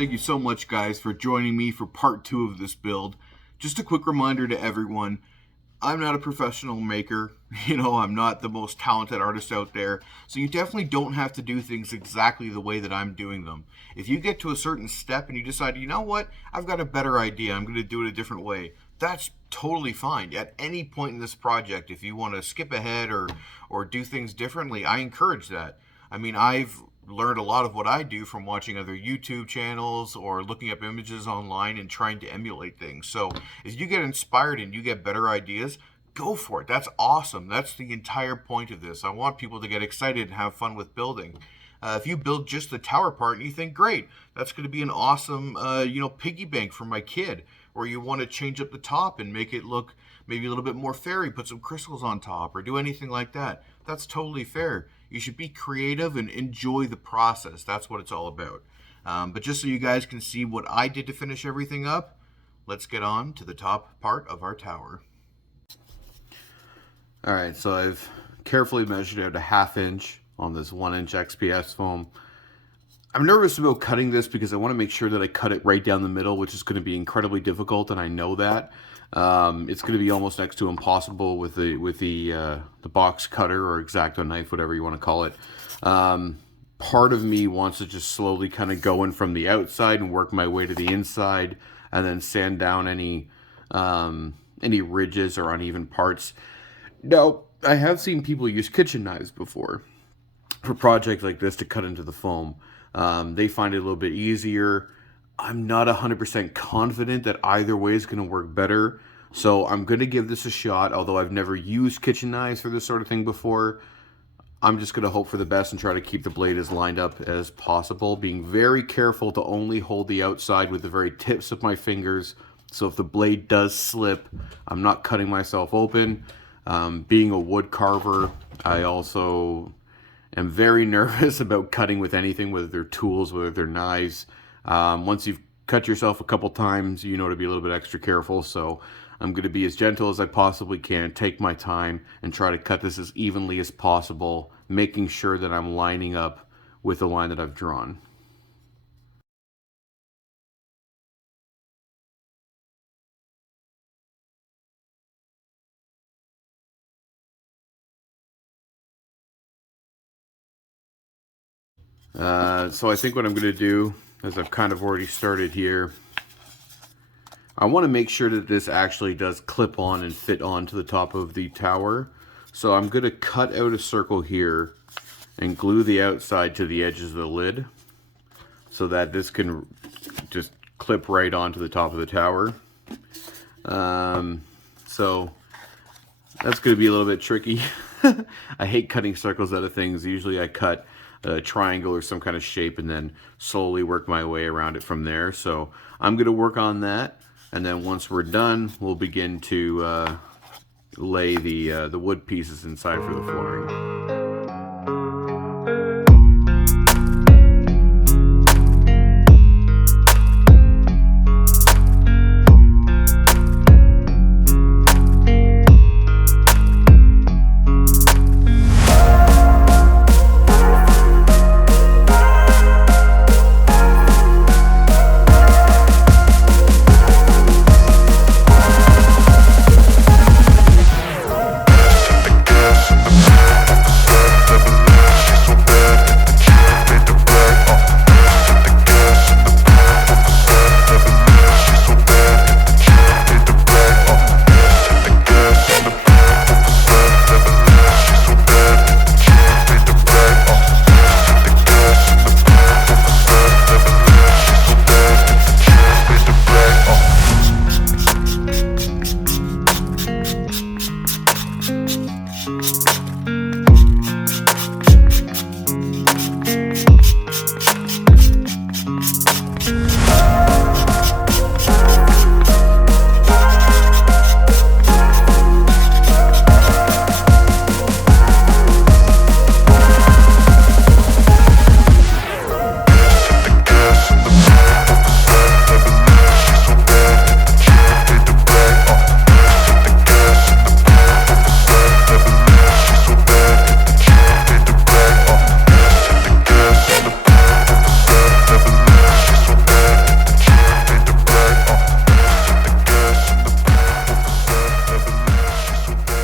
Thank you so much, guys, for joining me for part 2 of this build. Just a quick reminder to everyone, I'm not a professional maker. I'm not the most talented artist out there. So you definitely don't have to do things exactly the way that I'm doing them. If you get to a certain step and you decide, you know what, I've got a better idea, I'm going to do it a different way, that's totally fine. At any point in this project, if you want to skip ahead or do things differently, I encourage that. I mean, I've learned a lot of what I do from watching other YouTube channels or looking up images online and trying to emulate things. So if you get inspired and you get better ideas, go for it. That's awesome. That's the entire point of this. I want people to get excited and have fun with building. If you build just the tower part and you think, great, that's going to be an awesome, piggy bank for my kid, or you want to change up the top and make it look maybe a little bit more fairy, put some crystals on top, or do anything like that, that's totally fair. You should be creative and enjoy the process. That's what it's all about. But just so you guys can see what I did to finish everything up, let's get on to the top part of our tower. Alright, so I've carefully measured out a 1/2 inch on this 1-inch XPS foam. I'm nervous about cutting this because I want to make sure that I cut it right down the middle, which is going to be incredibly difficult, and I know that. It's going to be almost next to impossible with the box cutter or X-Acto knife, whatever you want to call it. Part of me wants to just slowly kind of go in from the outside and work my way to the inside, and then sand down any ridges or uneven parts. Now, I have seen people use kitchen knives before for projects like this to cut into the foam. They find it a little bit easier. I'm not 100% confident that either way is going to work better, so I'm going to give this a shot. Although I've never used kitchen knives for this sort of thing before, I'm just going to hope for the best and try to keep the blade as lined up as possible, being very careful to only hold the outside with the very tips of my fingers, so if the blade does slip, I'm not cutting myself open. Being a wood carver, I also am very nervous about cutting with anything, whether they're tools, whether they're knives. Once you've cut yourself a couple times, you know to be a little bit extra careful. So I'm going to be as gentle as I possibly can, take my time, and try to cut this as evenly as possible, making sure that I'm lining up with the line that I've drawn. So I think what I'm going to do, as I've kind of already started here, I want to make sure that this actually does clip on and fit onto the top of the tower. So I'm going to cut out a circle here and glue the outside to the edges of the lid so that this can just clip right onto the top of the tower. So that's going to be a little bit tricky. I hate cutting circles out of things. Usually I cut a triangle or some kind of shape and then slowly work my way around it from there. So I'm going to work on that, and then once we're done, we'll begin to lay the wood pieces inside for the flooring.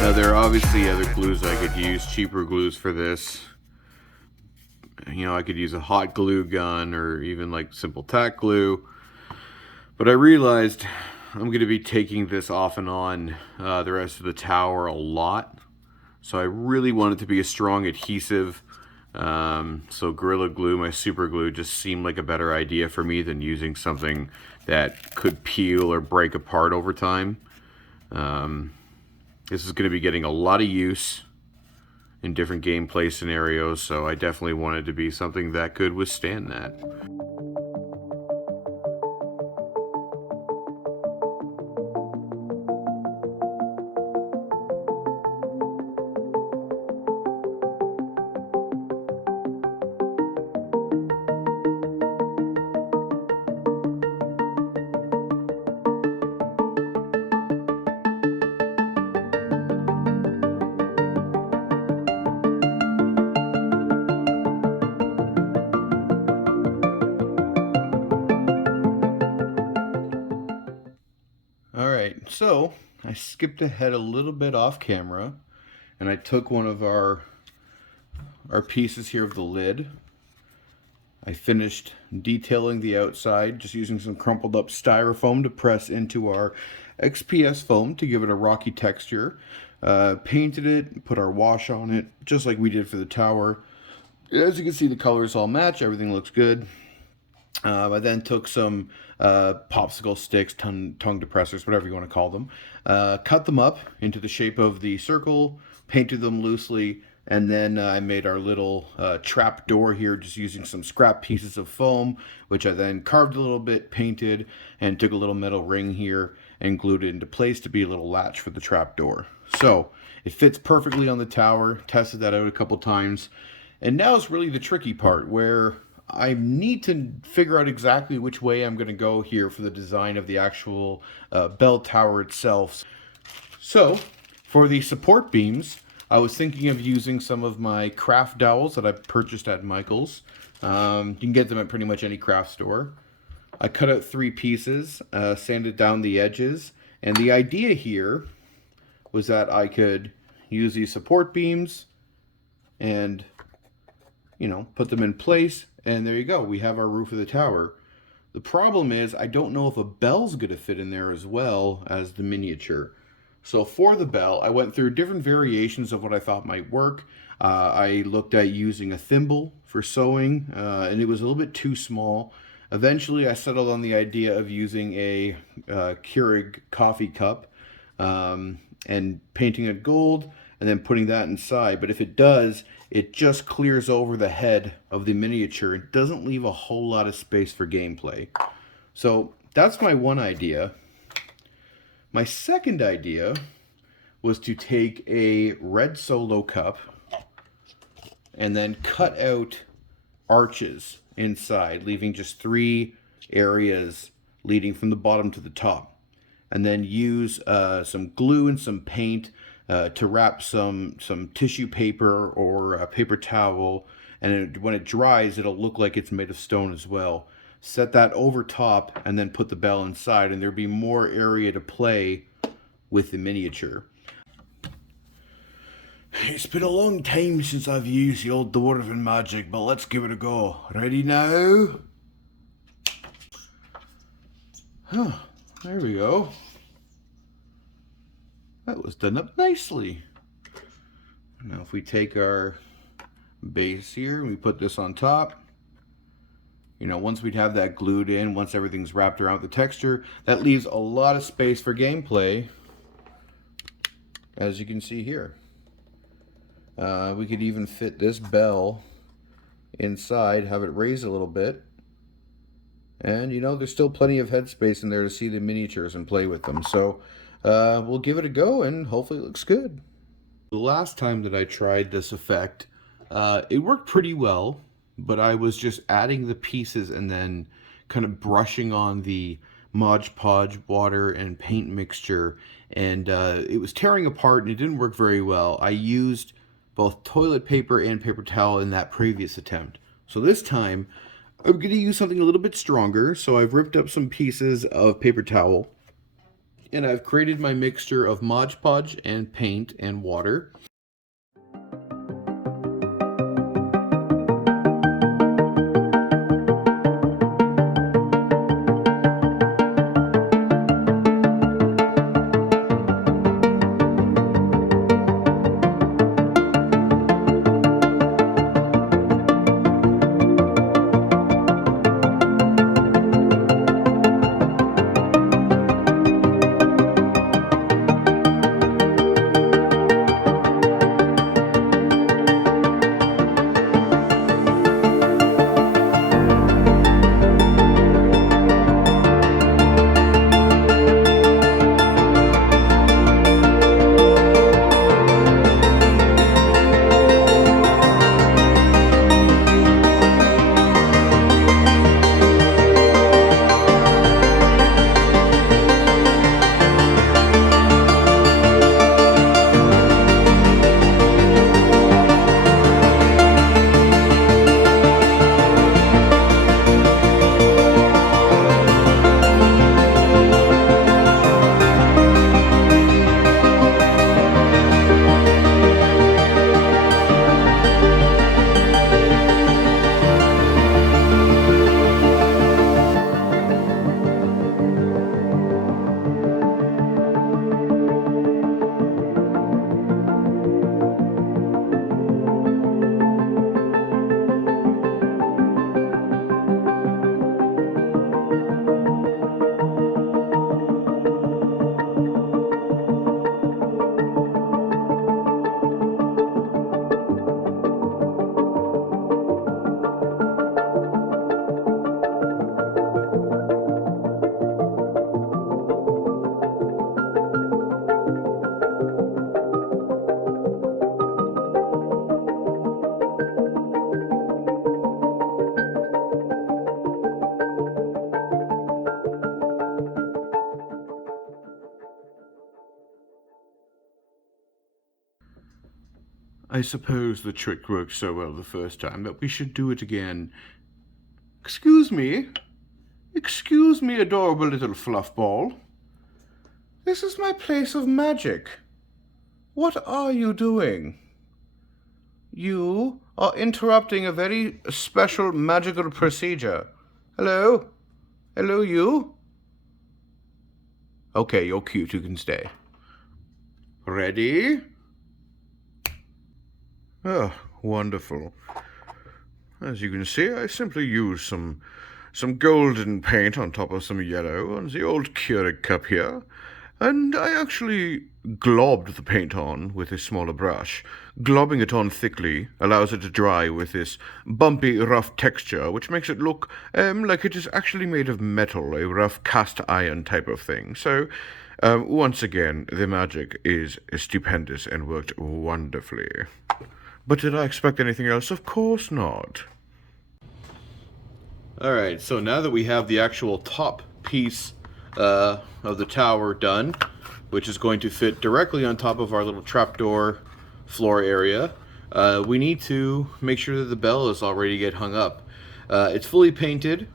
Now there are obviously other glues I could use, cheaper glues for this. You know, I could use a hot glue gun or even like simple tack glue. But I realized I'm going to be taking this off and on the rest of the tower a lot. So I really want it to be a strong adhesive. So Gorilla Glue, my super glue, just seemed like a better idea for me than using something that could peel or break apart over time. This is going to be getting a lot of use in different gameplay scenarios, so I definitely wanted to be something that could withstand that. Alright, so I skipped ahead a little bit off camera and I took one of our pieces here of the lid. I finished detailing the outside just using some crumpled up styrofoam to press into our XPS foam to give it a rocky texture. Painted it, put our wash on it just like we did for the tower. As you can see, the colors all match, everything looks good. I then took some popsicle sticks, tongue depressors, whatever you want to call them, cut them up into the shape of the circle, painted them loosely, and then I made our little trap door here just using some scrap pieces of foam, which I then carved a little bit, painted, and took a little metal ring here and glued it into place to be a little latch for the trap door. So it fits perfectly on the tower, tested that out a couple times, and now it's really the tricky part where I need to figure out exactly which way I'm going to go here for the design of the actual bell tower itself. So, for the support beams, I was thinking of using some of my craft dowels that I purchased at Michael's. You can get them at pretty much any craft store. I cut out 3 pieces, sanded down the edges, and the idea here was that I could use these support beams and, you know, put them in place. And there you go, we have our roof of the tower. The problem is I don't know if a bell's going to fit in there as well as the miniature. So for the bell, I went through different variations of what I thought might work. I looked at using a thimble for sewing, and it was a little bit too small. Eventually, I settled on the idea of using a Keurig coffee cup and painting it gold and then putting that inside. But if it does, it just clears over the head of the miniature. It doesn't leave a whole lot of space for gameplay. So that's my one idea. My second idea was to take a red Solo cup and then cut out arches inside, leaving just 3 areas leading from the bottom to the top. And then use some glue and some paint to wrap some tissue paper or a paper towel, and when it dries, it'll look like it's made of stone as well. Set that over top and then put the bell inside, and there'll be more area to play with the miniature. It's been a long time since I've used the old dwarven magic, but let's give it a go. Ready now? Huh, there we go. That was done up nicely. Now if we take our base here and we put this on top, you know, once we'd have that glued in, once everything's wrapped around the texture, that leaves a lot of space for gameplay, as you can see here. We could even fit this bell inside, have it raise a little bit, and you know, there's still plenty of headspace in there to see the miniatures and play with them. So we'll give it a go and hopefully it looks good. The last time that I tried this effect, it worked pretty well, but I was just adding the pieces and then kind of brushing on the Mod Podge water and paint mixture, and it was tearing apart and it didn't work very well. I used both toilet paper and paper towel in that previous attempt. So this time, I'm going to use something a little bit stronger. So I've ripped up some pieces of paper towel And I've created my mixture of Mod Podge and paint and water. I suppose the trick worked so well the first time that we should do it again. Excuse me? Excuse me, adorable little fluffball. This is my place of magic. What are you doing? You are interrupting a very special magical procedure. Hello? Hello, you? Okay, you're cute. You can stay. Ready? Oh, wonderful. As you can see, I simply used some golden paint on top of some yellow on the old Keurig cup here, and I actually globbed the paint on with a smaller brush. Globbing it on thickly allows it to dry with this bumpy, rough texture, which makes it look like it is actually made of metal, a rough cast iron type of thing. So, once again, the magic is stupendous and worked wonderfully. But did I expect anything else? Of course not. Alright, so now that we have the actual top piece of the tower done, which is going to fit directly on top of our little trapdoor floor area, we need to make sure that the bell is all ready to get hung up. It's fully painted,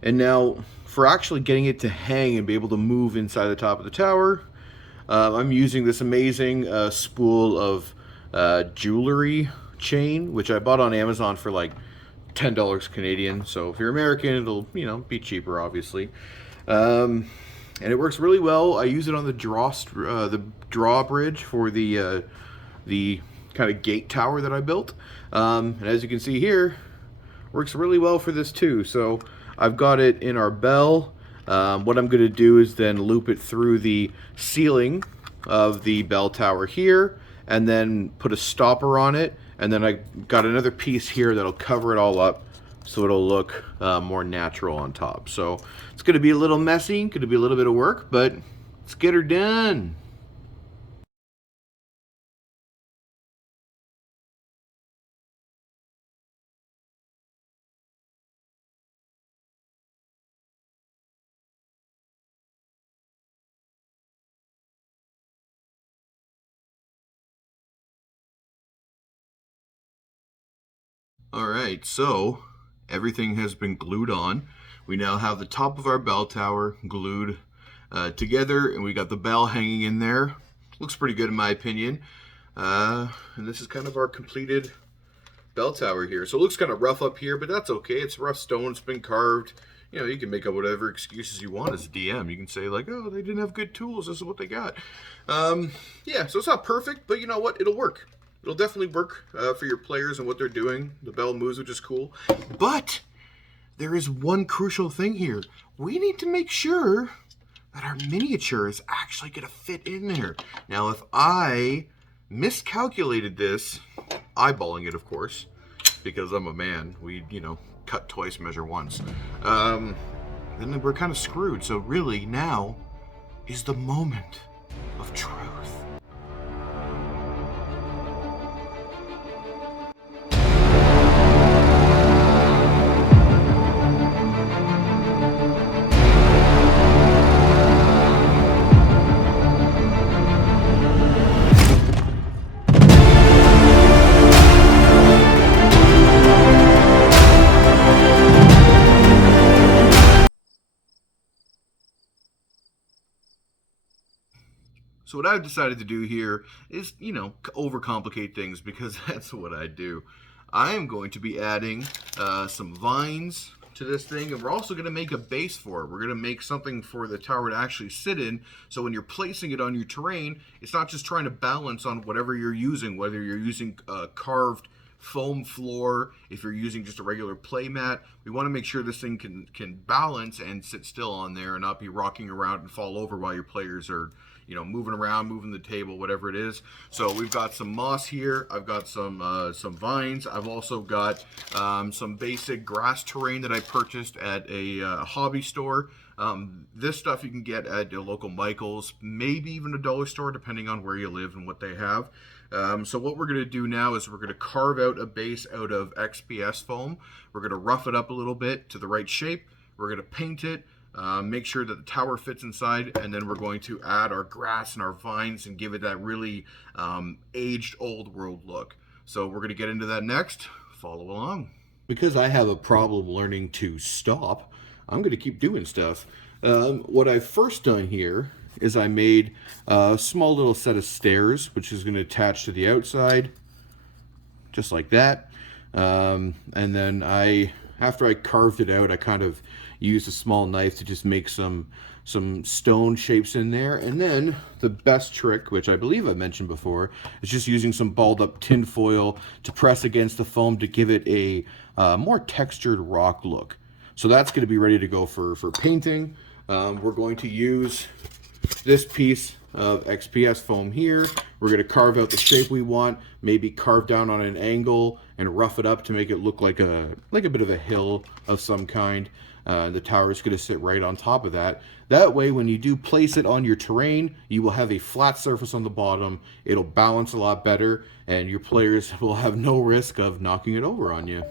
and now for actually getting it to hang and be able to move inside the top of the tower, I'm using this amazing spool of jewelry chain, which I bought on Amazon for like $10 Canadian. So if you're American, it'll be cheaper, obviously. And it works really well. I use it on the drawbridge for the kind of gate tower that I built. And as you can see here, works really well for this too. So I've got it in our bell. What I'm going to do is then loop it through the ceiling of the bell tower here, and then put a stopper on it, and then I got another piece here that'll cover it all up so it'll look more natural on top. So it's going to be a little messy, going to be a little bit of work, but let's get her done. Alright, so everything has been glued on. We now have the top of our bell tower glued together, and we got the bell hanging in there. Looks pretty good in my opinion. And this is kind of our completed bell tower here. So it looks kind of rough up here, but that's okay. It's rough stone. It's been carved. You know, you can make up whatever excuses you want as a DM. You can say like, oh, they didn't have good tools. This is what they got. Yeah, so it's not perfect, but you know what? It'll work. It'll definitely work for your players and what they're doing. The bell moves, which is cool. But there is one crucial thing here. We need to make sure that our miniature is actually going to fit in there. Now, if I miscalculated this, eyeballing it, of course, because I'm a man, we, cut twice, measure once, then we're kind of screwed. So really, now is the moment of truth. So what I've decided to do here is, overcomplicate things, because that's what I do. I am going to be adding some vines to this thing, and we're also going to make a base for it. We're going to make something for the tower to actually sit in, so when you're placing it on your terrain, it's not just trying to balance on whatever you're using, whether you're using carved foam floor, if you're using just a regular play mat. We want to make sure this thing can balance and sit still on there and not be rocking around and fall over while your players are moving around, moving the table, whatever it is. So we've got some moss here. I've got some vines. I've also got some basic grass terrain that I purchased at a hobby store. This stuff you can get at your local Michael's, maybe even a dollar store, depending on where you live and what they have. So what we're going to do now is we're going to carve out a base out of XPS foam. We're going to rough it up a little bit to the right shape. We're going to paint it. Make sure that the tower fits inside, and then we're going to add our grass and our vines and give it that really aged old world look. So we're going to get into that next. Follow along. Because I have a problem learning to stop, I'm going to keep doing stuff. What I've first done here is I made a small little set of stairs, which is going to attach to the outside, just like that. And then after I carved it out, I kind of used a small knife to just make some stone shapes in there. And then the best trick, which I believe I mentioned before, is just using some balled up tin foil to press against the foam to give it a more textured rock look. So that's going to be ready to go for painting. We're going to use this piece of XPS foam here. We're going to carve out the shape we want, maybe carve down on an angle and rough it up to make it look like a bit of a hill of some kind. The tower is going to sit right on top of that. That way, when you do place it on your terrain, you will have a flat surface on the bottom. It'll balance a lot better, and your players will have no risk of knocking it over on you.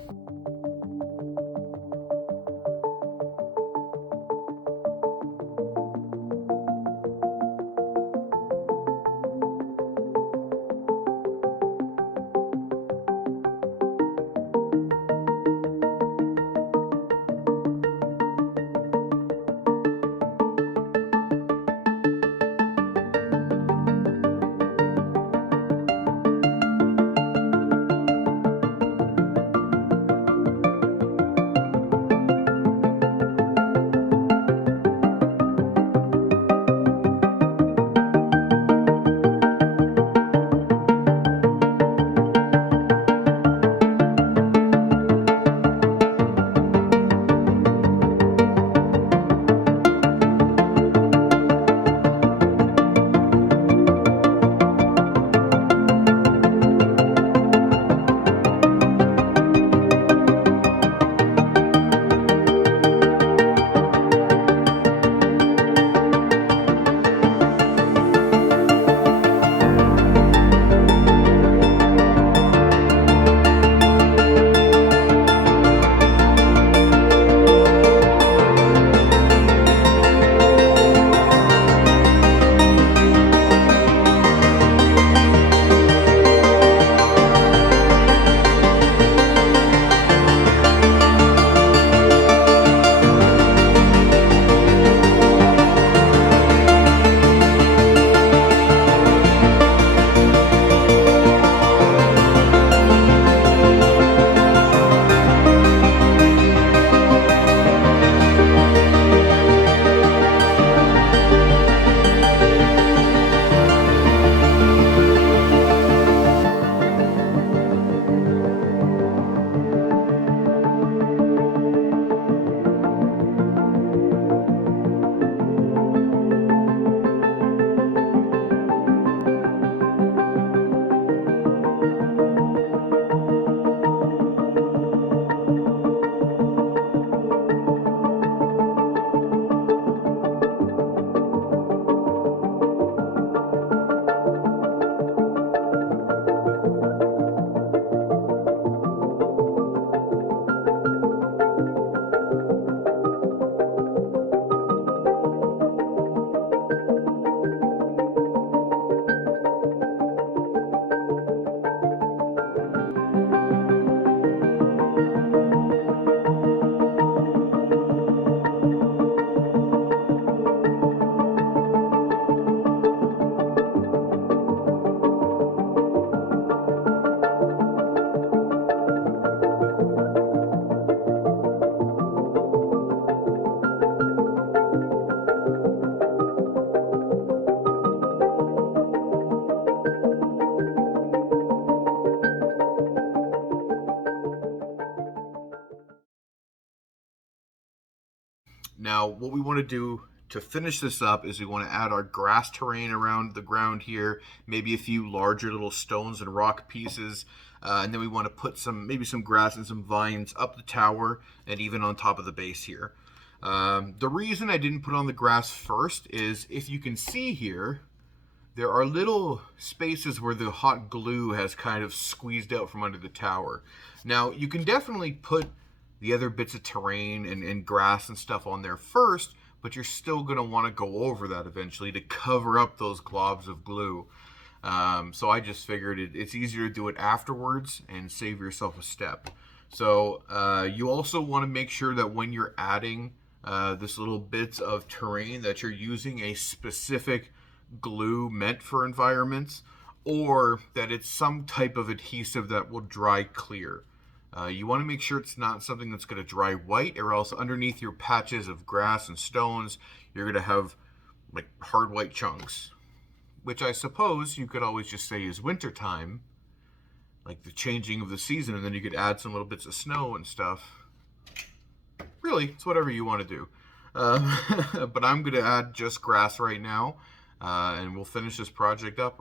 Now, what we want to do to finish this up is we want to add our grass terrain around the ground here, maybe a few larger little stones and rock pieces, and then we want to put maybe some grass and some vines up the tower and even on top of the base here. The reason I didn't put on the grass first is, if you can see here, there are little spaces where the hot glue has kind of squeezed out from under the tower. Now, you can definitely put the other bits of terrain and grass and stuff on there first, but you're still going to want to go over that eventually to cover up those globs of glue. So I just figured it's easier to do it afterwards and save yourself a step. So you also want to make sure that when you're adding this little bits of terrain that you're using a specific glue meant for environments, or that it's some type of adhesive that will dry clear. You want to make sure it's not something that's going to dry white, or else underneath your patches of grass and stones, you're going to have like hard white chunks, which I suppose you could always just say is wintertime, like the changing of the season, and then you could add some little bits of snow and stuff. Really, it's whatever you want to do. But I'm going to add just grass right now, and we'll finish this project up.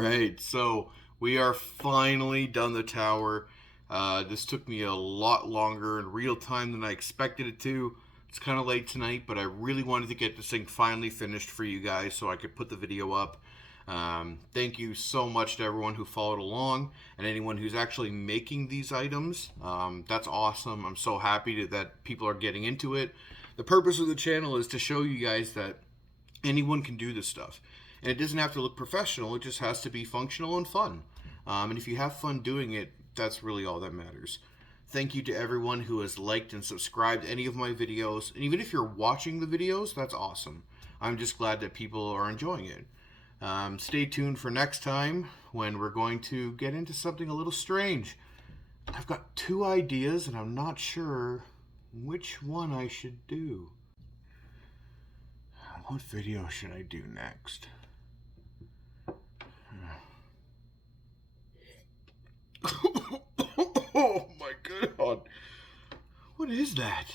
right, so we are finally done the tower. This took me a lot longer in real time than I expected it to. It's kind of late tonight, but I really wanted to get this thing finally finished for you guys so I could put the video up. Thank you so much to everyone who followed along and anyone who's actually making these items. That's awesome. I'm so happy that people are getting into it. The purpose of the channel is to show you guys that anyone can do this stuff. And it doesn't have to look professional, it just has to be functional and fun. And if you have fun doing it, that's really all that matters. Thank you to everyone who has liked and subscribed any of my videos. And even if you're watching the videos, that's awesome. I'm just glad that people are enjoying it. Stay tuned for next time when we're going to get into something a little strange. I've got 2 ideas and I'm not sure which one I should do. What video should I do next? Oh my god. What is that?